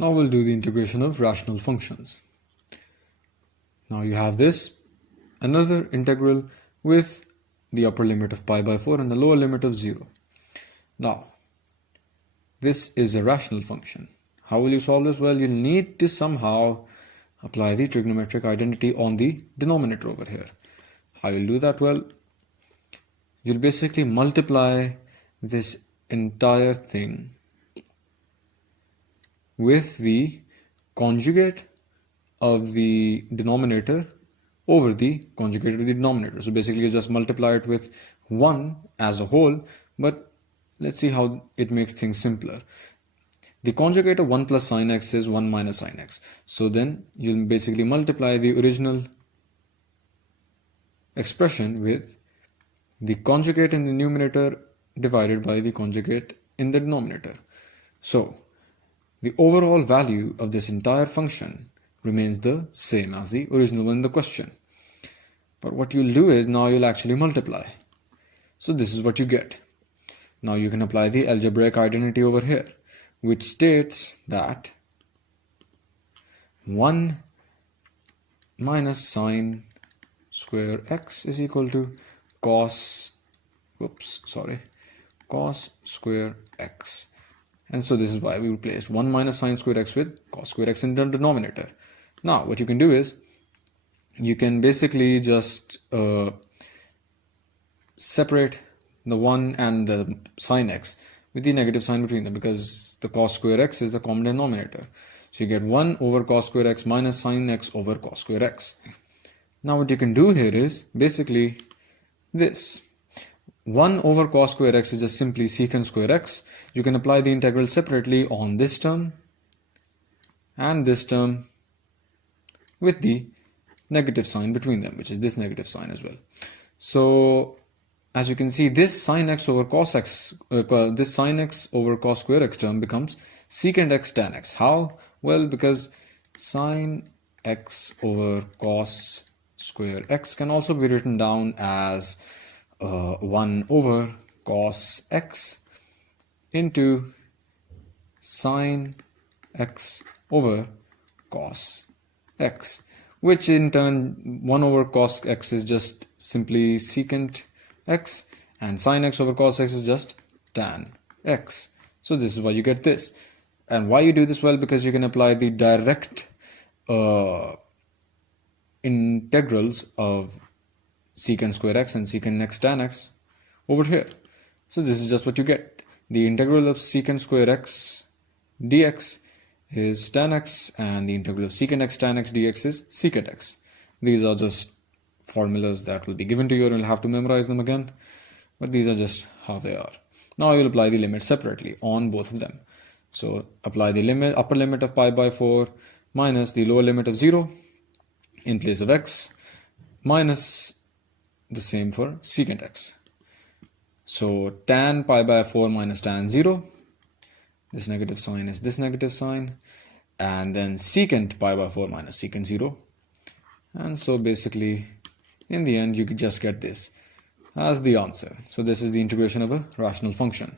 Now we'll do the integration of rational functions. Now you have this, another integral with the upper limit of pi by 4 and the lower limit of 0. Now, this is a rational function. How will you solve this? Well, you need to somehow apply the trigonometric identity on the denominator over here. How will you do that? Well, you'll basically multiply this entire thing with the conjugate of the denominator over the conjugate of the denominator. So basically you just multiply it with 1 as a whole, but let's see how it makes things simpler. The conjugate of 1 plus sine x is 1 minus sine x. So then you'll basically multiply the original expression with the conjugate in the numerator divided by the conjugate in the denominator. So the overall value of this entire function remains the same as the original one in the question. But what you'll do is now you'll actually multiply. So this is what you get. Now you can apply the algebraic identity over here, which states that 1 minus sine square x is equal to cos square x. And so this is why we replaced 1 minus sine square x with cos square x in the denominator. Now what you can do is you can basically just separate the 1 and the sine x with the negative sign between them, because the cos square x is the common denominator. So you get 1 over cos square x minus sine x over cos square x. Now what you can do here is basically this. 1 over cos square x is just simply secant square x. You can apply the integral separately on this term and this term with the negative sign between them, which is this negative sign as well. So as you can see, this sine x over cos x, this sine x over cos square x term becomes secant x tan x. How? Well, because sine x over cos square x can also be written down as 1 over cos x into sine x over cos x, which in turn 1 over cos x is just simply secant x and sine x over cos x is just tan x. So this is why you get this. And why you do this? Well, because you can apply the direct integrals of secant square x and secant x tan x over here. So this is just what you get. The integral of secant square x dx is tan x and the integral of secant x tan x dx is secant x. These are just formulas that will be given to you and you'll have to memorize them again, but these are just how they are. Now you will apply the limit separately on both of them. So apply the limit, upper limit of pi by 4 minus the lower limit of 0 in place of x minus the same for secant x. So tan pi by 4 minus tan 0, this negative sign is this negative sign, and then secant pi by 4 minus secant 0. And so basically in the end you could just get this as the answer. So this is the integration of a rational function.